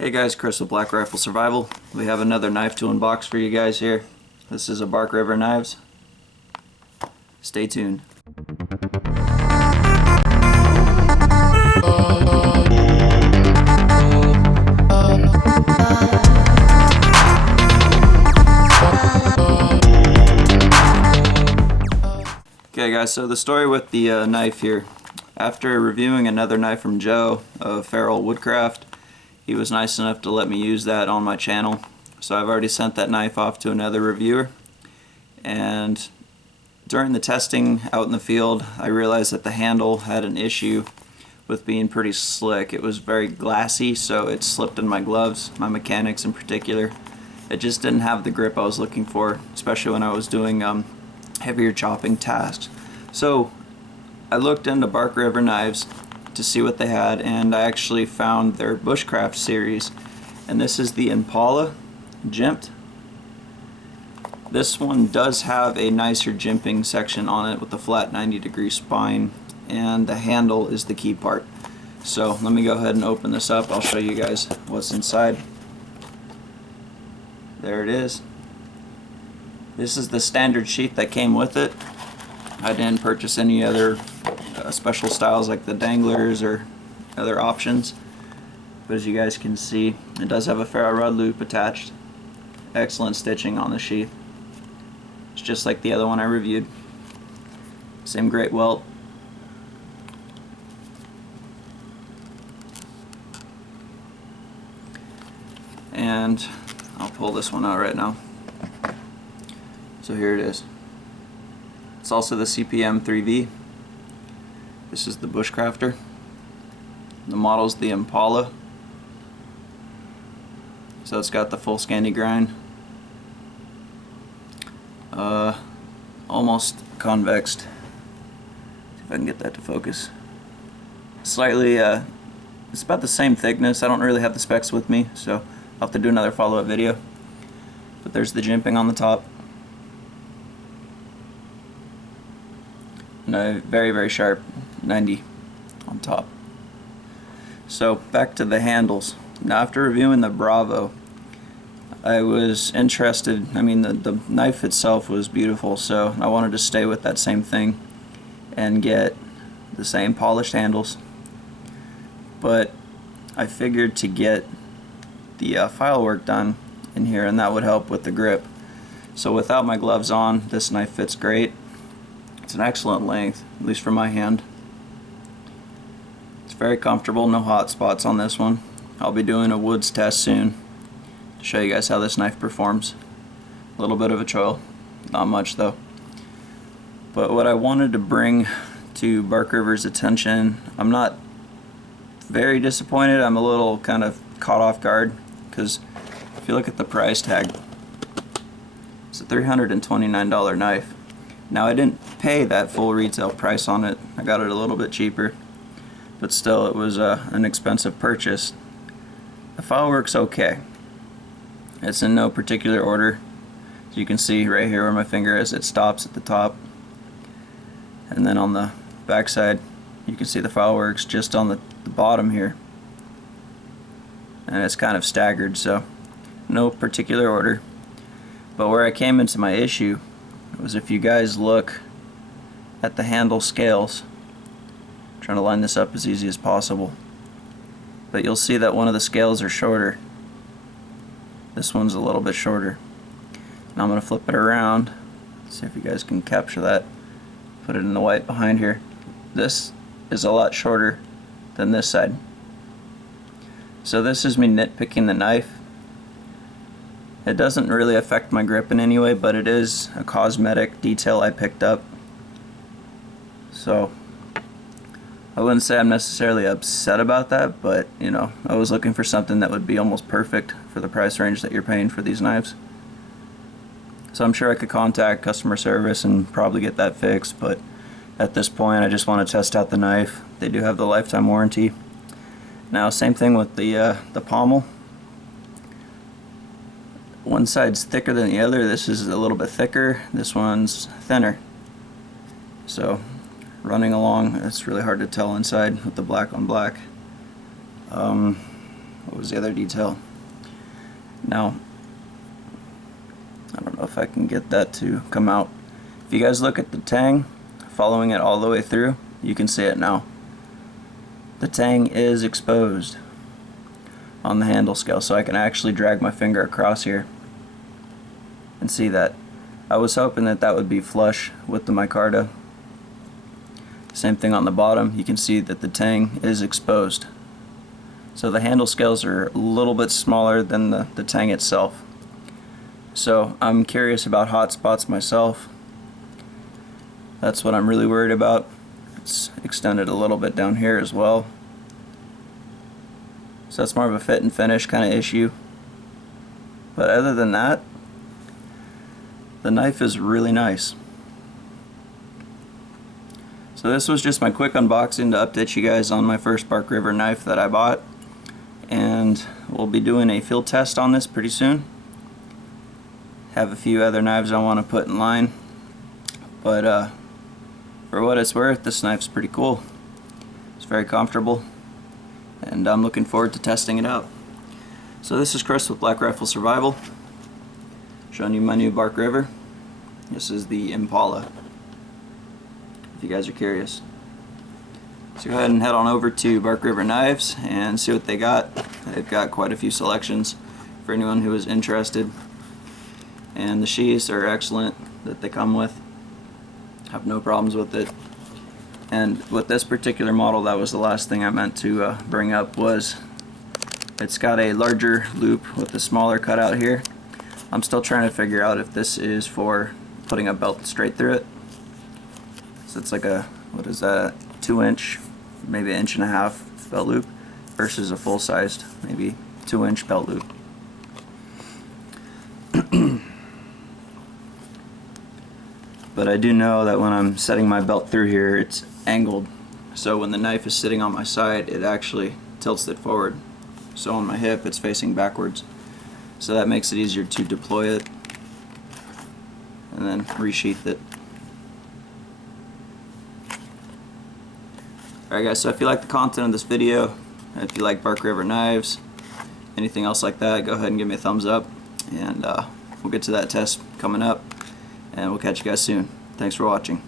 Hey guys, Chris with BlackRifle Survival. We have another knife to unbox for you guys here. This is a BarkRiver knives. Stay tuned. Okay guys, so the story with the knife here. After reviewing another knife from Joe of Feral Woodcraft, he was nice enough to let me use that on my channel. So I've already sent that knife off to another reviewer, and during the testing out in the field I realized that the handle had an issue with being pretty slick. It was very glassy, so it slipped in my gloves, my mechanics in particular. It just didn't have the grip I was looking for, especially when I was doing heavier chopping tasks. So I looked into BarkRiver knives to see what they had, and I actually found their Bushcraft series, and this is the Impala jimped. This one does have a nicer jimping section on it with a flat 90-degree spine, and the handle is the key part. So let me go ahead and open this up. I'll show you guys what's inside. There it is. This is the standard sheath that came with it. I didn't purchase any other special styles like the danglers or other options, but as you guys can see, it does have a ferro rod loop attached. Excellent stitching on the sheath. It's just like the other one I reviewed. Same great welt. And I'll pull this one out right now. So here it is. It's also the CPM 3V. This is the Bushcrafter. The model's the Impala. So it's got the full Scandi grind. Almost convexed. See if I can get that to focus. Slightly, it's about the same thickness. I don't really have the specs with me, so I'll have to do another follow-up video. But there's the jimping on the top. And a very, very sharp 90 on top. So back to the handles. Now after reviewing the Bravo, I was interested. I mean, the knife itself was beautiful, so I wanted to stay with that same thing and get the same polished handles. But I figured to get the file work done in here, and that would help with the grip. So without my gloves on, this knife fits great. It's an excellent length, at least for my hand. It's very comfortable, no hot spots on this one. I'll be doing a woods test soon to show you guys how this knife performs. A little bit of a choil, not much though. But what I wanted to bring to BarkRiver's attention, I'm not very disappointed. I'm a little kind of caught off guard, because if you look at the price tag, it's a $329 knife. Now I didn't pay that full retail price on it. I got it a little bit cheaper, but still it was an expensive purchase. The file works okay. It's in no particular order. As you can see right here where my finger is, it stops at the top, and then on the back side you can see the file works just on the bottom here, and it's kind of staggered, so no particular order. But where I came into my issue was, if you guys look at the handle scales, I'm trying to line this up as easy as possible, but you'll see that one of the scales are shorter. This one's a little bit shorter. Now I'm going to flip it around, see if you guys can capture that. Put it in the white behind here. This is a lot shorter than this side. So this is me nitpicking the knife. It doesn't really affect my grip in any way, but it is a cosmetic detail I picked up. So I wouldn't say I'm necessarily upset about that, but you know, I was looking for something that would be almost perfect for the price range that you're paying for these knives. So I'm sure I could contact customer service and probably get that fixed, but at this point I just want to test out the knife. They do have the lifetime warranty. Now same thing with the pommel. One side's thicker than the other. This is a little bit thicker, this one's thinner. So running along, it's really hard to tell inside with the black on black. what was the other detail? Now, I don't know if I can get that to come out. If you guys look at the tang, following it all the way through, you can see it now. The tang is exposed on the handle scale, so I can actually drag my finger across here and see that. I was hoping that that would be flush with the micarta. Same thing on the bottom, you can see that the tang is exposed. So the handle scales are a little bit smaller than the tang itself. So I'm curious about hot spots myself. That's what I'm really worried about. It's extended a little bit down here as well. So that's more of a fit and finish kind of issue. But other than that, the knife is really nice. So this was just my quick unboxing to update you guys on my first BarkRiver knife that I bought. And we'll be doing a field test on this pretty soon. Have a few other knives I want to put in line. But for what it's worth, this knife's pretty cool. It's very comfortable. And I'm looking forward to testing it out. So this is Chris with BlackRifle Survival, showing you my new BarkRiver. This is the Impala, if you guys are curious. So go ahead and head on over to BarkRiver Knives and see what they got. They've got quite a few selections for anyone who is interested. And the sheaths are excellent that they come with. Have no problems with it. And with this particular model, that was the last thing I meant to bring up, was it's got a larger loop with a smaller cutout here. I'm still trying to figure out if this is for putting a belt straight through it. So it's like a, what is that, 2-inch, maybe 1.5 inch belt loop versus a full-sized, maybe 2-inch belt loop. But I do know that when I'm setting my belt through here, it's angled. So when the knife is sitting on my side, it actually tilts it forward. So on my hip, it's facing backwards. So that makes it easier to deploy it and then resheath it. Alright guys, so if you like the content of this video, if you like BarkRiver knives, anything else like that, go ahead and give me a thumbs up, and we'll get to that test coming up, and we'll catch you guys soon. Thanks for watching.